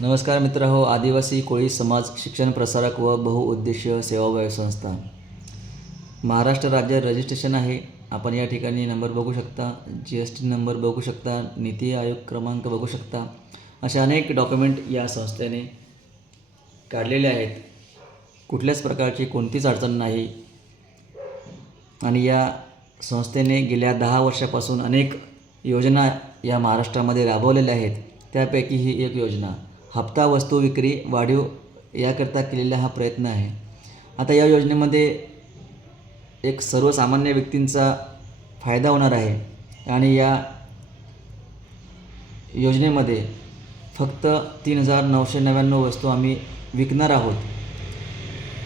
नमस्कार मित्र हो आदिवासी कोळी समाज शिक्षण प्रसारक व बहुउद्देशीय सेवाभावी संस्था महाराष्ट्र राज्य रजिस्ट्रेशन आहे. आपण या ठिकाणी नंबर बघू शकता जी एस टी नंबर बघू शकता नीती आयोग क्रमांक बघू शकता अशा अनेक डॉक्युमेंट या संस्थेने काढलेले आहेत. कुठल्याच प्रकारची कोणतीच अडचण नाही. आणि या संस्थेने गेल्या दहा वर्षापासून अनेक योजना या महाराष्ट्रामध्ये राबवलेल्या आहेत. त्यापैकी ही एक योजना. हप्ता वस्तू विक्री वाढीव याकरता केलेला हा प्रयत्न आहे. आता या योजनेमध्ये एक सर्वसामान्य व्यक्तींचा फायदा होणार आहे आणि या योजनेमध्ये फक्त तीन हजार नऊशे नव्याण्णव वस्तू आम्ही विकणार आहोत.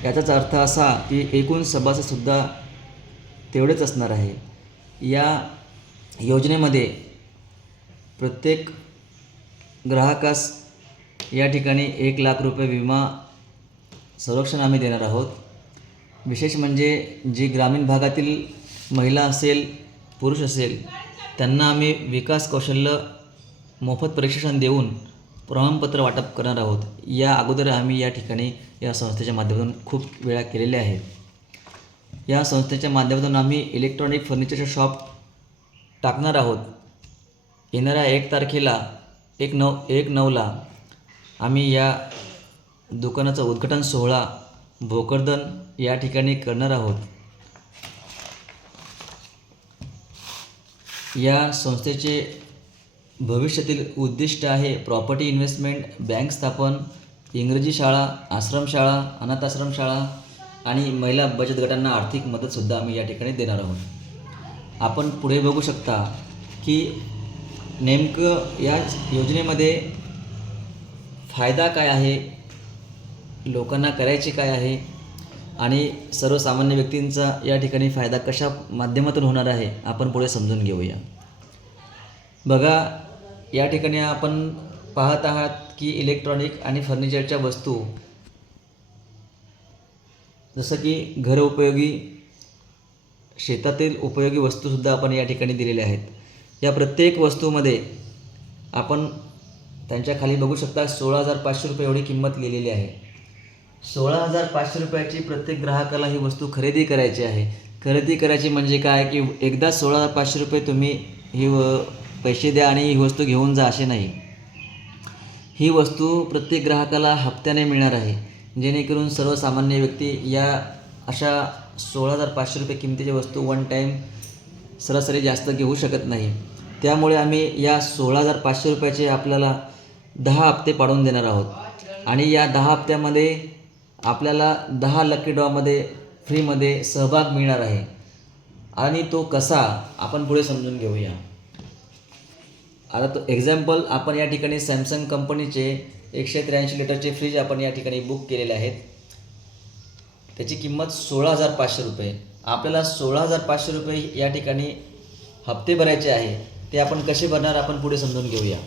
याचाच अर्थ असा की एकूण सभासदसुद्धा तेवढेच असणार आहे. या योजनेमध्ये प्रत्येक ग्राहकास या ठिकाणी एक लाख रुपये विमा संरक्षण आम्ही देणार आहोत. विशेष म्हणजे जी ग्रामीण भागातील महिला असेल पुरुष असेल त्यांना आम्ही विकास कौशल्य मोफत प्रशिक्षण देऊन प्रमाणपत्र वाटप करणार आहोत. या अगोदर आम्ही या ठिकाणी या संस्थेच्या माध्यमातून खूप वेळा केलेले आहेत या संस्थेच्या माध्यमातून आम्ही इलेक्ट्रॉनिक फर्निचरचे शॉप टाकणार आहोत. येणाऱ्या एक तारखेला एक नऊ एक नऊला आम्ही या दुकानाचा उद्घाटन सोहळा भोकरदन या ठिकाणी करणार आहोत. या संस्थेचे भविष्यातील उद्दिष्ट आहे प्रॉपर्टी इन्व्हेस्टमेंट बँक स्थापन इंग्रजी शाळा आश्रमशाळा अनाथाश्रमशाळा आणि महिला बचत गटांना आर्थिक मदतसुद्धा आम्ही या ठिकाणी देणार आहोत. आपण पुढे बघू शकता की नेमकं या योजनेमध्ये फायदा काय आहे? लोकांना करायचे काय आहे? आणि सर्वसामान्य व्यक्तींचा या ठिकाणी फायदा कशा माध्यमातून होणार आहे? आपण पुढे समजून घेऊया. बघा या ठिकाणी आपण पाहत आहात की इलेक्ट्रॉनिक आणि फर्निचरच्या वस्तू जसं की घर उपयोगी शेतातील उपयोगी वस्तूसुद्धा आपण या ठिकाणी दिलेल्या आहेत. या प्रत्येक वस्तूमध्ये आपण त्यांच्या खाली बघू शकता सोळा हजार पाचशे रुपये एवढी किंमत लिहिलेली आहे. सोळा हजार पाचशे रुपयाची प्रत्येक ग्राहकाला ही वस्तू खरेदी करायची आहे. खरेदी करायची म्हणजे काय? की एकदा सोळा हजार पाचशे रुपये तुम्ही ही व पैसे द्या आणि ही वस्तू घेऊन जा असे नाही. ही वस्तू प्रत्येक ग्राहकाला हप्त्याने मिळणार आहे. जेणेकरून सर्वसामान्य व्यक्ती या अशा सोळा हजार पाचशे रुपये किमतीची वस्तू वन टाईम सरासरी जास्त घेऊ शकत नाही. त्यामुळे आम्ही या सोळा हजार पाचशे रुपयाचे आपल्याला दहा हप्ते पाडून देणार आहोत. आणि या दहा हप्त्यामध्ये आपल्याला दहा लकी ड्रॉमध्ये फ्रीमध्ये सहभाग मिळणार आहे. आणि तो कसा आपण पुढे समजून घेऊया. आता तो एक्झाम्पल आपण या ठिकाणी सॅमसंग कंपनीचे एकशे त्र्याऐंशी लिटरचे फ्रीज आपण या ठिकाणी बुक केलेले आहेत. त्याची किंमत सोळा हजार पाचशे रुपये. आपल्याला सोळा हजार पाचशे रुपये या ठिकाणी हप्ते भरायचे आहे. ते आपण कसे भरणार आपण पुढे समजून घेऊया.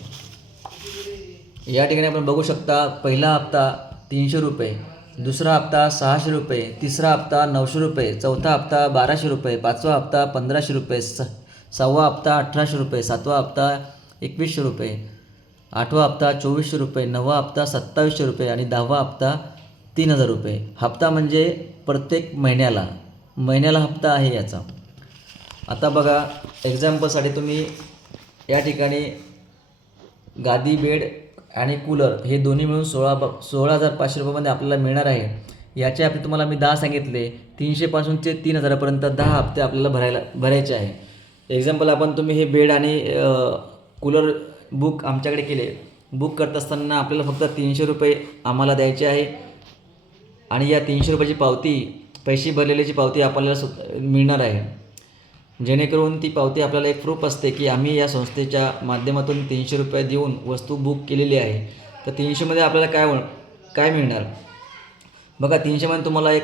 या ठिकाणी आपण बघू शकता पहिला हप्ता तीनशे रुपये दुसरा हप्ता सहाशे रुपये तिसरा हप्ता नऊशे रुपये चौथा हप्ता बाराशे रुपये पाचवा हप्ता पंधराशे रुपये स सहावा हप्ता अठराशे रुपये सातवा हप्ता एकवीसशे रुपये आठवा हप्ता चोवीसशे रुपये नववा हप्ता सत्तावीसशे रुपये आणि दहावा हप्ता तीन हजार रुपये. हप्ता म्हणजे प्रत्येक महिन्याला महिन्याला हप्ता आहे याचा. आता बघा एक्झाम्पलसाठी तुम्ही या ठिकाणी गादी बेड आणि कूलर हे दोन्ही मिळून सोळा ब सोळा हजार पाचशे रुपयामध्ये आपल्याला मिळणार आहे. याचे हप्ते तुम्हाला मी दहा सांगितले. तीनशेपासून ते तीन हजारापर्यंत दहा हप्ते आपल्याला भरायला भरायचे आहे. एक्झाम्पल आपण तुम्ही हे बेड आणि कूलर बुक आमच्याकडे केले. बुक करत असताना आपल्याला फक्त तीनशे रुपये आम्हाला द्यायचे आहे. आणि या तीनशे रुपयाची पावती पैसे भरलेल्याची पावती आपल्याला सु मिळणार आहे. जेणेकरून ती पावती आपल्याला एक प्रूफ असते की आम्ही या संस्थेच्या माध्यमातून तीनशे रुपये देऊन वस्तू बुक केलेली आहे. तर तीनशेमध्ये आपल्याला काय काय मिळणार? बघा तीनशेमध्ये तुम्हाला एक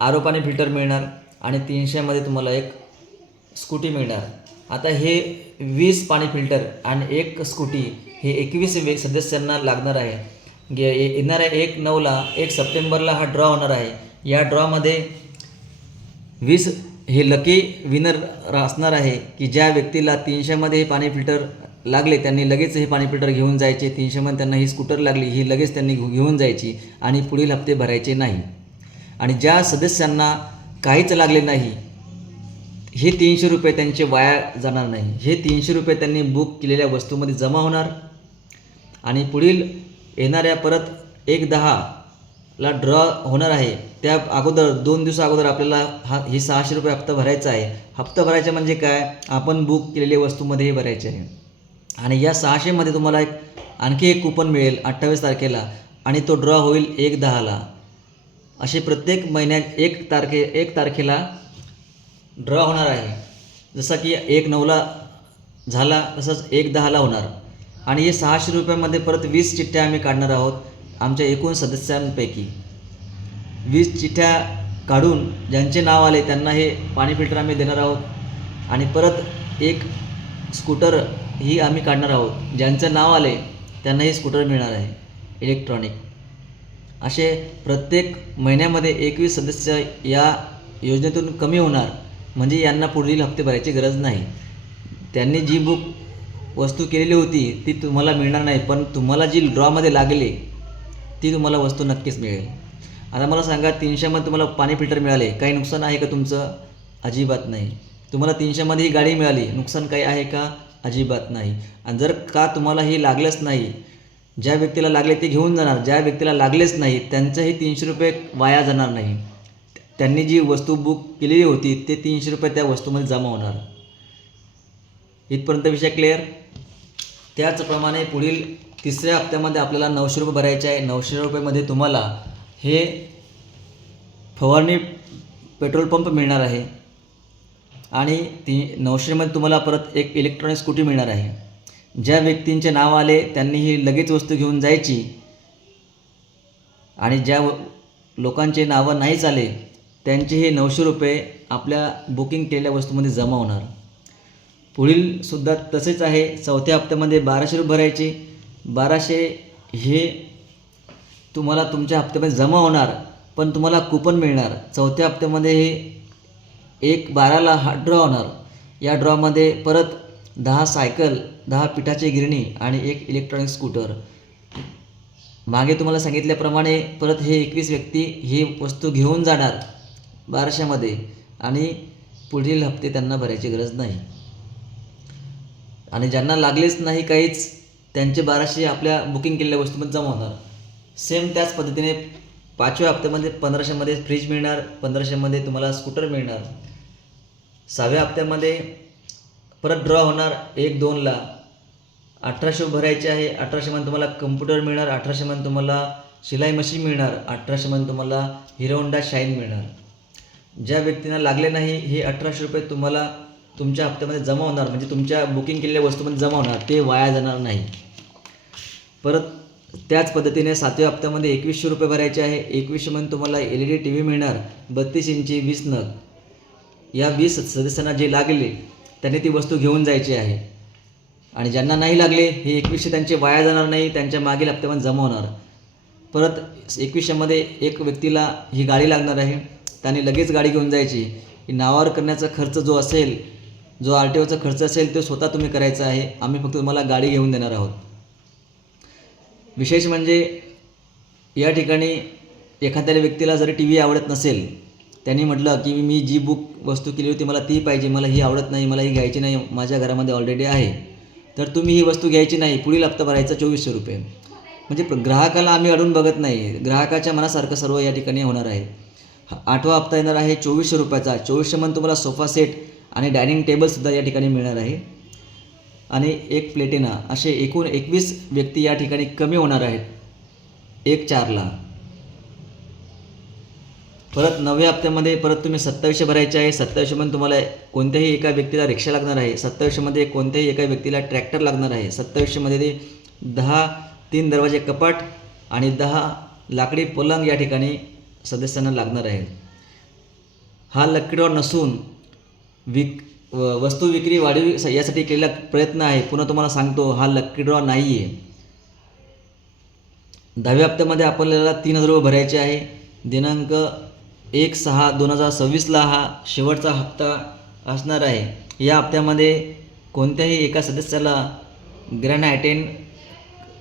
आरो पाणी फिल्टर मिळणार आणि तीनशेमध्ये तुम्हाला एक स्कूटी मिळणार. आता हे वीस पाणी फिल्टर आणि एक स्कूटी हे एकवीस वे सदस्यांना लागणार आहे. गे येणाऱ्या एक नऊला एक सप्टेंबरला हा ड्रॉ होणार आहे. या ड्रॉमध्ये वीस हे लकी विनर असणार आहे की ज्या व्यक्तीला तीनशेमध्ये हे पाणी फिल्टर लागले त्यांनी लगेच हे पाणी फिल्टर घेऊन जायचे. तीनशेमध्ये त्यांना ही स्कूटर लागली ही लगेच त्यांनी घेऊन जायची आणि पुढील हप्ते भरायचे नाही. आणि ज्या सदस्यांना काहीच लागले नाही हे तीनशे रुपये त्यांचे वाया जाणार नाही. हे तीनशे रुपये त्यांनी बुक केलेल्या वस्तूमध्ये जमा होणार. आणि पुढील येणाऱ्या परत एक दहा ला ड्रॉ होणार आहे. त्या अगोदर दोन दिवसा अगोदर आपल्याला हा हे सहाशे रुपये हप्ता भरायचा आहे. हप्ता भरायचा म्हणजे काय? आपण बुक केलेल्या वस्तूमध्ये हे भरायचे आहे. आणि या सहाशेमध्ये तुम्हाला एक आणखी एक कुपन मिळेल अठ्ठावीस तारखेला. आणि तो ड्रॉ होईल एक दहाला. असे प्रत्येक महिन्यात एक तारखे एक तारखेला ड्रॉ होणार आहे. जसं की एक नऊला झाला तसंच एक दहाला होणार. आणि हे सहाशे रुपयामध्ये परत वीस चिठ्ठ्या आम्ही काढणार आहोत. आमच्या एकूण सदस्यांपैकी वीस चिठ्ठ्या काढून ज्यांचे नाव आले त्यांना हे पाणी फिल्टर आम्ही देणार आहोत. आणि परत एक स्कूटर ही आम्ही काढणार आहोत. ज्यांचं नाव आले त्यांना हे स्कूटर मिळणार आहे. इलेक्ट्रॉनिक. असे प्रत्येक महिन्यामध्ये एकवीस सदस्य या योजनेतून कमी होणार म्हणजे यांना पुढील हप्ते भरायची गरज नाही. त्यांनी जी बुक वस्तू केलेली होती ती तुम्हाला मिळणार नाही पण तुम्हाला जी ड्रॉमध्ये लागली ती तुम्हाला वस्तू नक्कीच मिळेल. आता मला सांगा तीनशेमध्ये तुम्हाला पाणी फिल्टर मिळाले काही नुकसान आहे का तुमचं? अजिबात नाही. तुम्हाला तीनशेमध्ये ही गाडी मिळाली नुकसान काही आहे का? अजिबात नाही. आणि जर का तुम्हाला हे लागलंच नाही ज्या व्यक्तीला लागले ते घेऊन जाणार ज्या व्यक्तीला लागलेच नाही त्यांचंही तीनशे रुपये वाया जाणार नाही. त्यांनी जी वस्तू बुक केलेली होती ते तीनशे रुपये त्या वस्तूमध्ये जमा होणार. इथपर्यंत विषय क्लिअर त्याचप्रमाणे पुढील तिसऱ्या हप्त्यामध्ये आपल्याला नऊशे रुपये भरायचे आहे. नऊशे रुपयेमध्ये तुम्हाला हे फवारणी पेट्रोल पंप मिळणार आहे. आणि ती नऊशेमध्ये तुम्हाला परत एक इलेक्ट्रॉनिक स्कूटी मिळणार आहे. ज्या व्यक्तींचे नाव आले त्यांनी ही लगेच वस्तू घेऊन जायची. आणि ज्या लोकांचे नावं नाहीच आले त्यांचे हे नऊशे रुपये आपल्या बुकिंग केलेल्या वस्तूमध्ये जमा होणार. पुढील सुद्धा तसेच आहे. चौथ्या हप्त्यामध्ये बाराशे रुपये भरायचे. बाराशे हे तुम्हाला तुमच्या हप्त्यामध्ये जमा होणार पण तुम्हाला कुपन मिळणार. चौथ्या हप्त्यामध्ये हे एक बाराला हा ड्रॉ होणार. या ड्रॉमध्ये परत दहा सायकल दहा पिठाची गिरणी आणि एक इलेक्ट्रॉनिक स्कूटर मागे तुम्हाला सांगितल्याप्रमाणे परत हे एकवीस व्यक्ती ही वस्तू घेऊन जाणार बाराशेमध्ये आणि पुढील हप्ते त्यांना भरायची गरज नाही. आणि ज्यांना लागलेच नाही काहीच त्यांचे बाराशे आपल्या बुकिंग केलेल्या वस्तूमध्ये जमा होणार. सेम त्याच पद्धतीने पाचव्या हप्त्यामध्ये पंधराशेमध्ये फ्रीज मिळणार पंधराशेमध्ये तुम्हाला स्कूटर मिळणार. सहाव्या हप्त्यामध्ये परत ड्रॉ होणार एक दोनला अठराशे भरायचे आहे अठराशेमध्ये तुम्हाला कम्प्युटर मिळणार अठराशेमध्ये तुम्हाला शिलाई मशीन मिळणार अठराशेमध्ये तुम्हाला हिरो होंडा शाईन मिळणार. ज्या व्यक्तींना लागले नाही हे अठराशे रुपये तुम्हाला तुमच्या हप्त्यामध्ये जमा होणार म्हणजे तुमच्या बुकिंग केलेल्या वस्तूमध्ये जमा होणार ते वाया जाणार नाही. परत त्याच पद्धतीने सातव्या हप्त्यामध्ये एकवीसशे रुपये भरायचे आहे. एकवीसशेमध्ये तुम्हाला L E D T V मिळणार बत्तीस इंची वीस नग. या वीस सदस्यांना जे लागले त्यांनी ती वस्तू घेऊन जायची आहे. आणि ज्यांना नाही लागले हे एकवीसशे त्यांचे वाया जाणार नाही त्यांच्या मागील हप्त्यामध्ये जमा होणार. परत एकवीसशेमध्ये एक व्यक्तीला ही गाडी लागणार आहे. त्याने लगेच गाडी घेऊन जायची. नावावर करण्याचा खर्च जो असेल जो आर टी ओचा खर्च असेल तो स्वतः तुम्ही करायचा आहे. आम्ही फक्त तुम्हाला गाडी घेऊन देणार आहोत. विशेष म्हणजे या ठिकाणी एखाद्या व्यक्तीला जरी टी व्ही आवडत नसेल त्यांनी म्हटलं की मी जी बुक वस्तू केली होती मला ती पाहिजे मला ही आवडत नाही मला ही घ्यायची नाही माझ्या घरामध्ये ऑलरेडी आहे. तर तुम्ही ही वस्तू घ्यायची नाही पुढील हप्ता भरायचा चोवीसशे रुपये. म्हणजे ग्राहकाला आम्ही अडून बघत नाही. ग्राहकाच्या मनासारखं सर्व या ठिकाणी होणार आहे. आठवा हप्ता येणार आहे चोवीसशे रुपयाचा. चोवीसशे चोवीसशेमध्ये तुम्हाला सोफा सेट आणि डायनिंग टेबलसुद्धा या ठिकाणी मिळणार आहे. आणि एक प्लेटिना असे एकूण एकवीस व्यक्ती या ठिकाणी कमी होणार आहेत. एक चारला. परत नवव्या हप्त्यामध्ये परत तुम्ही सत्तावीसशे भरायचे आहे. सत्तावीसशेमध्ये तुम्हाला कोणत्याही एका व्यक्तीला रिक्षा लागणार आहे. सत्तावीसशेमध्ये कोणत्याही एका व्यक्तीला ट्रॅक्टर लागणार आहे. सत्तावीसशेमध्ये ते दहा तीन दरवाजे कपाट आणि दहा लाकडी पलंग या ठिकाणी सदस्यांना लागणार आहे. हा लकी नसून विक वस्तू विक्री वाढवी यासाठी केलेला प्रयत्न आहे. पुन्हा तुम्हाला सांगतो हा लक्की ड्रॉ नाही आहे दहाव्या हप्त्यामध्ये आपल्याला तीन हजार रुपये भरायचे आहे. दिनांक एक सहा दोन हजार सव्वीसला हा शेवटचा हप्ता असणार आहे. या हप्त्यामध्ये कोणत्याही एका सदस्याला ग्रॅनाय टेन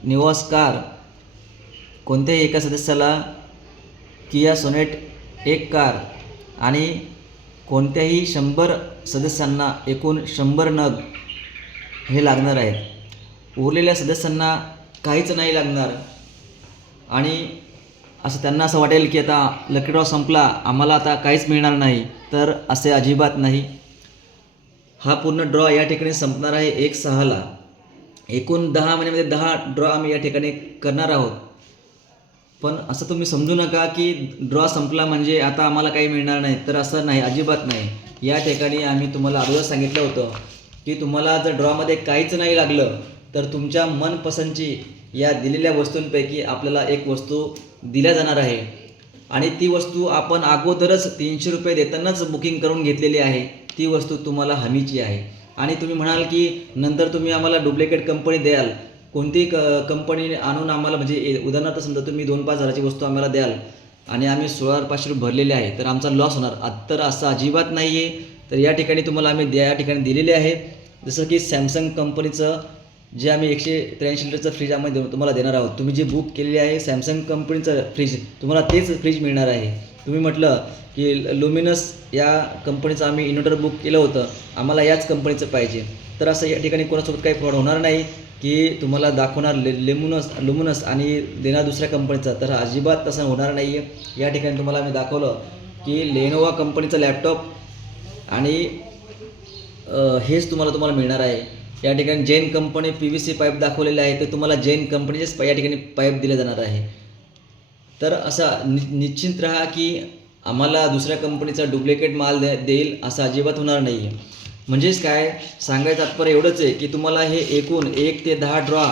निवॉस कार कोणत्याही एका सदस्याला किया सोनेट एक कार आणि कोणत्याही शंभर सदस्यांना एकूण शंभर नग हे लागणार आहेत. उरलेल्या सदस्यांना काहीच नाही लागणार. आणि असं त्यांना असं वाटेल की आता लकी ड्रॉ संपला आम्हाला आता काहीच मिळणार नाही तर असे अजिबात नाही. हा पूर्ण ड्रॉ या ठिकाणी संपणार आहे एक सहाला. एकूण दहा महिन्यामध्ये दहा ड्रॉ आम्ही या ठिकाणी करणार आहोत. पण असं तुम्ही समजू नका की ड्रॉ संपला म्हणजे आता आम्हाला काही मिळणार नाही. तर असं नाही अजिबात नाही. या ठिकाणी आम्ही तुम्हाला अगोदर सांगितलं होतं की तुम्हाला जर ड्रॉमध्ये काहीच नाही लागलं तर तुमच्या मनपसंतची या दिलेल्या वस्तूंपैकी आपल्याला एक वस्तू दिल्या जाणार आहे. आणि ती वस्तू आपण अगोदरच तीनशे रुपये देतानाच बुकिंग करून घेतलेली आहे. ती वस्तू तुम्हाला हमीची आहे. आणि तुम्ही म्हणाल की नंतर तुम्ही आम्हाला डुप्लिकेट कंपनी द्याल. कोणतीही क कंपनीने आणून आम्हाला म्हणजे ए- उदाहरणार्थ समजा तुम्ही दोन पाच हजाराची वस्तू आम्हाला द्याल आणि आम्ही सोळा हजार पाचशे रुपये भरलेले आहे तर आमचा लॉस होणार. तर असं अजिबात नाही आहे तर या ठिकाणी तुम्हाला आम्ही द्या या ठिकाणी दिलेले आहे. जसं की सॅमसंग कंपनीचं जे आम्ही एकशे त्र्याऐंशी लिटरचं फ्रीज आम्ही देऊ तुम्हाला देणार आहोत. तुम्ही जे बुक केलेले आहे सॅमसंग कंपनीचं फ्रीज तुम्हाला तेच फ्रीज मिळणार आहे. तुम्ही म्हटलं की लुमिनस या कंपनीचं आम्ही इन्व्हर्टर बुक केलं होतं. आम्हाला याच कंपनीचं पाहिजे. तर असं या ठिकाणी कोणासोबत काही फ्रॉड होणार नाही. की तुम्हाला दाखवणार ले लेमुनस लुमुनस आणि देणार दुसऱ्या कंपनीचा. तर अजिबात तसं होणार नाही आहे या ठिकाणी तुम्हाला मी दाखवलं की लेनोवा कंपनीचं लॅपटॉप आणि हेच तुम्हाला तुम्हाला मिळणार आहे. या ठिकाणी Jain company P V C pipe दाखवलेले आहे. ते तुम्हाला जैन कंपनीचेच या ठिकाणी पाईप दिले जाणार आहे. तर असा नि निश्चिंत राहा की आम्हाला दुसऱ्या कंपनीचा डुप्लिकेट माल दे देईल असं अजिबात होणार नाही आहे म्हणजेच काय? सांगायचं तात्पर्य एवढंच आहे की तुम्हाला हे एकूण एक ते दहा ड्रॉ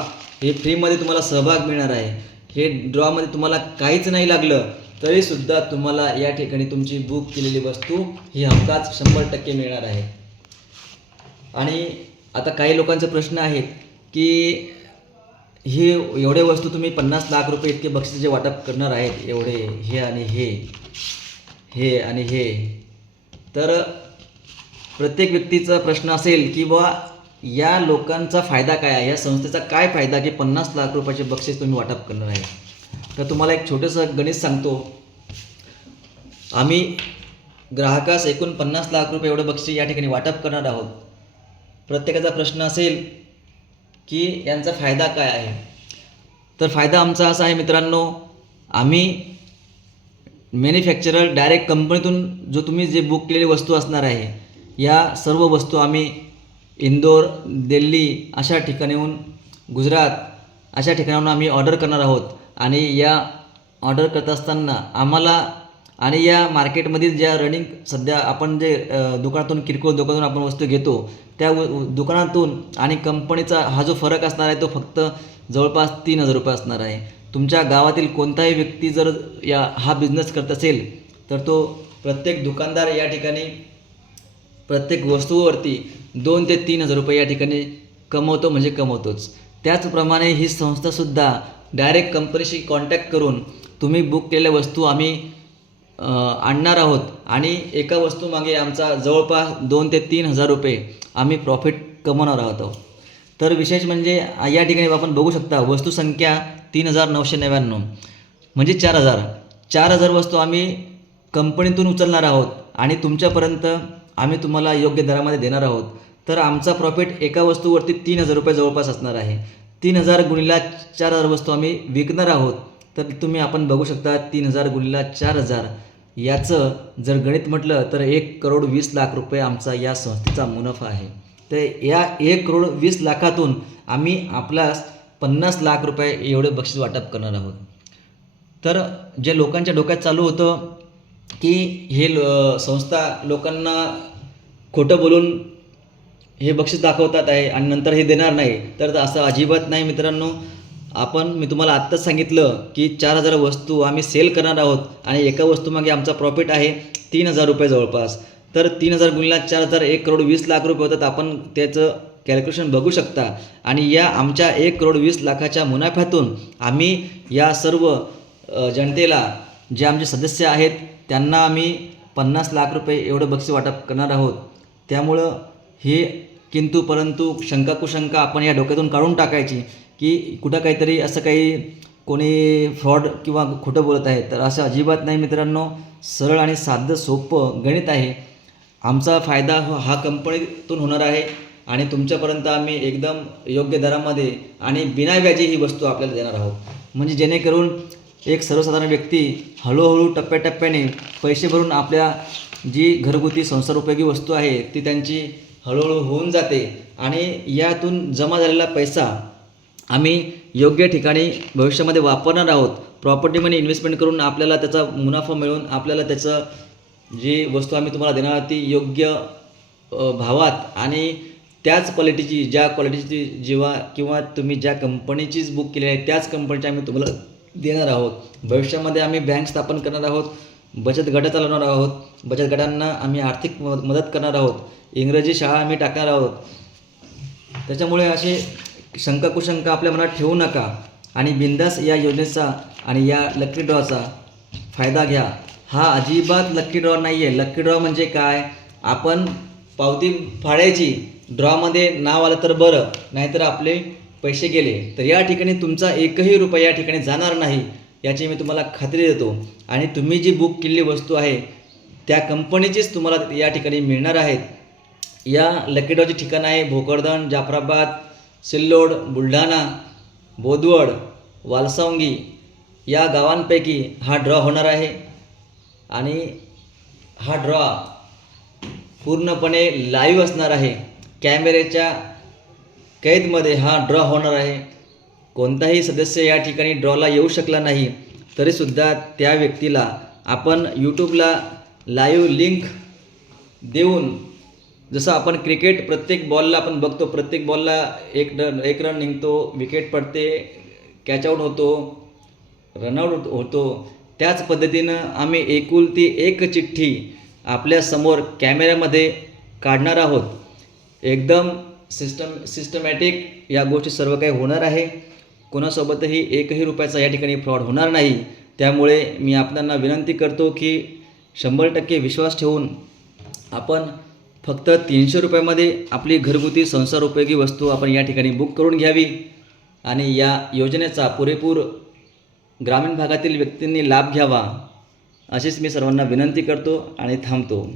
हे फ्रीमध्ये तुम्हाला सहभाग मिळणार आहे. हे ड्रॉमध्ये तुम्हाला काहीच नाही लागलं तरीसुद्धा तुम्हाला या ठिकाणी तुमची बुक केलेली वस्तू ही हमखास शंभर टक्के मिळणार आहे. आणि आता काही लोकांचे प्रश्न आहेत की हे एवढे वस्तू तुम्ही पन्नास लाख रुपये इतके बक्षिसाचे वाटप करणार आहेत एवढे हे आणि हे हे आणि हे. तर प्रत्येक व्यक्तीचा प्रश्न असेल की बा या लोकांचा फायदा काय आहे? या संस्थेचा काय फायदा की पन्नास लाख रुपयाचे बक्षीस तुम्ही वाटप करणार आहे? तर तुम्हाला एक छोटंसं गणित सांगतो. आम्ही ग्राहकास एकूण पन्नास लाख रुपये एवढं बक्षीस या ठिकाणी वाटप करणार आहोत. प्रत्येकाचा प्रश्न असेल की यांचा फायदा काय आहे? तर फायदा आमचा असा आहे मित्रांनो आम्ही मॅन्युफॅक्चरर डायरेक्ट कंपनीतून जो तुम्ही जे बुक केलेली वस्तू असणार आहे या सर्व वस्तू आम्ही इंदोर दिल्ली अशा ठिकाणीहून गुजरात अशा ठिकाणाहून आम्ही ऑर्डर करणार आहोत. आणि या ऑर्डर करत असताना आम्हाला आणि या मार्केटमधील ज्या रनिंग सध्या आपण जे दुकानातून किरकोळ दुकानातून आपण वस्तू घेतो त्या दुकानातून आणि कंपनीचा हा जो फरक असणार आहे तो फक्त जवळपास तीन हजार रुपये असणार आहे. तुमच्या गावातील कोणताही व्यक्ती जर या हा बिझनेस करत असेल तर तो प्रत्येक दुकानदार या ठिकाणी प्रत्येक वस्तूवरती दोन ते तीन हजार रुपये या ठिकाणी कमवतो म्हणजे कमवतोच. त्याचप्रमाणे ही संस्थासुद्धा डायरेक्ट कंपनीशी कॉन्टॅक्ट करून तुम्ही बुक केलेल्या वस्तू आम्ही आणणार आहोत आणि एका वस्तूमागे आमचा जवळपास दोन ते तीन हजार रुपये आम्ही प्रॉफिट कमवणार आहोत. तर विशेष म्हणजे या ठिकाणी आपण बघू शकता वस्तू संख्या तीन हजार नऊशे नव्याण्णव. म्हणजे चार हजार. चार हजार वस्तू आम्ही कंपनीतून उचलणार आहोत आणि तुमच्यापर्यंत आम्ही तुम्हाला योग्य दरामध्ये देणार आहोत. तर आमचा प्रॉफिट एका वस्तूवरती तीन हजार रुपये जवळपास असणार आहे. तीन हजार गुणिला चार हजार वस्तू आम्ही विकणार आहोत. तर तुम्ही आपण बघू शकता तीन हजार गुणिला चार हजार. याचं जर गणित म्हटलं तर एक करोड वीस लाख रुपये आमचा या संस्थेचा मुनाफा आहे. तर या एक करोड वीस लाखातून आम्ही आपला पन्नास लाख रुपये एवढे बक्षीस वाटप करणार आहोत. तर जे लोकांच्या डोक्यात चालू होतं की हे लो- संस्था लोकांना खोटं बोलून हे बक्षीस दाखवतात आहे आणि नंतर हे देणार नाही तर असं अजिबात नाही मित्रांनो. आपण मी तुम्हाला आत्ताच सांगितलं की चार हजार वस्तू आम्ही सेल करणार आहोत आणि एका वस्तूमागे आमचा प्रॉफिट आहे तीन हजार रुपये जवळपास. तर तीन हजार गुणिला चार हजार एक करोड वीस लाख रुपये होतात. आपण त्याचं कॅल्क्युलेशन बघू शकता. आणि या आमच्या एक करोड वीस लाखाच्या मुनाफ्यातून आम्ही या सर्व जनतेला जे आमचे सदस्य आहेत त्यांना आम्ही पन्नास लाख रुपये एवढं बक्षीस वाटप करणार आहोत. त्यामुळं हे किंतु परंतु शंका कुशंका आपण या डोक्यातून काढून टाकायची की कुठं काहीतरी असं काही कोणी फ्रॉड किंवा खोटं बोलत आहे तर असं अजिबात नाही मित्रांनो. सरळ आणि साधं सोपं गणित आहे. आमचा फायदा हो, हा कंपनीतून होणार आहे आणि तुमच्यापर्यंत आम्ही एकदम योग्य दरामध्ये आणि बिनाव्याजी ही वस्तू आपल्याला देणार आहोत. म्हणजे जेणेकरून एक सर्वसाधारण व्यक्ती हळूहळू टप्प्याटप्प्याने पैसे भरून आपल्या जी घरगुती संसार उपयोगी वस्तू आहे ती त्यांची हळूहळू होऊन जाते आणि यातून जमा झालेला पैसा आम्ही योग्य ठिकाणी भविष्यामध्ये वापरणार आहोत. प्रॉपर्टीमध्ये इन्व्हेस्टमेंट करून आपल्याला त्याचा मुनाफा मिळून आपल्याला त्याचं जी वस्तू आम्ही तुम्हाला देणार आहोत ती योग्य भावात आणि त्याच क्वालिटीची ज्या क्वालिटीची जेव्हा किंवा तुम्ही ज्या कंपनीचीच बुक केली आहे त्याच कंपनीची आम्ही तुम्हाला देणार आहोत. भविष्यामध्ये आम्ही बँक स्थापन करणार आहोत. बचत गट चालवणार आहोत. बचत गटांना आम्ही आर्थिक मदत करणार आहोत. इंग्रजी शाळा आम्ही टाकणार आहोत. त्याच्यामुळे असे शंका कुशंका आपल्या मनात ठेवू नका आणि बिंदास या योजनेचा आणि या लकी ड्रॉचा फायदा घ्या. हा अजिबात लकी ड्रॉ नाही आहे लकी ड्रॉ म्हणजे काय? आपण पावती फाडायची. ड्रॉमध्ये नाव आलं तर बरं. नाहीतर आपले पैसे गेले तर या ठिकाणी तुमचा एकही रुपया या ठिकाणी जाणार नाही याची मी तुम्हाला खात्री देतो. आणि तुम्ही जी बुक केलेली वस्तू आहे त्या कंपनीचीच तुम्हाला या ठिकाणी मिळणार आहेत. या लकी ठिकाणं आहे भोकरदन जाफराबाद सिल्लोड बुलढाणा बोदवड वालसावंगी. या गावांपैकी हा ड्रॉ होणार आहे. आणि हा ड्रॉ पूर्णपणे लाईव्ह असणार आहे. कॅमेऱ्याच्या कैदमध्ये हा ड्रॉ होणार आहे. कोणताही सदस्य या ठिकाणी ड्रॉला येऊ शकला नाही तरीसुद्धा त्या व्यक्तीला आपण यूट्यूबला लाईव्ह लिंक देऊन जसं आपण क्रिकेट प्रत्येक बॉलला आपण बघतो प्रत्येक बॉलला एक रन एक रन निघतो विकेट पडते कॅचआउट होतो रनआउट होतो. त्याच पद्धतीनं आम्ही एकुलती एक चिठ्ठी आपल्यासमोर कॅमेऱ्यामध्ये काढणार आहोत. एकदम सिस्टम सिस्टमॅटिक या गोष्टी सर्व काही होणार आहे. कोणासोबतही एकही रुपयाचा या ठिकाणी फ्रॉड होणार नाही. त्यामुळे मी आपल्याला विनंती करतो की शंभर टक्के विश्वास ठेवून आपण फक्त तीनशे रुपयामध्ये आपली घरगुती संसार उपयोगी वस्तू आपण या ठिकाणी बुक करून घ्यावी. आणि या योजनेचा पुरेपूर ग्रामीण भागातील व्यक्तींनी लाभ घ्यावा अशीच मी सर्वांना विनंती करतो आणि थांबतो.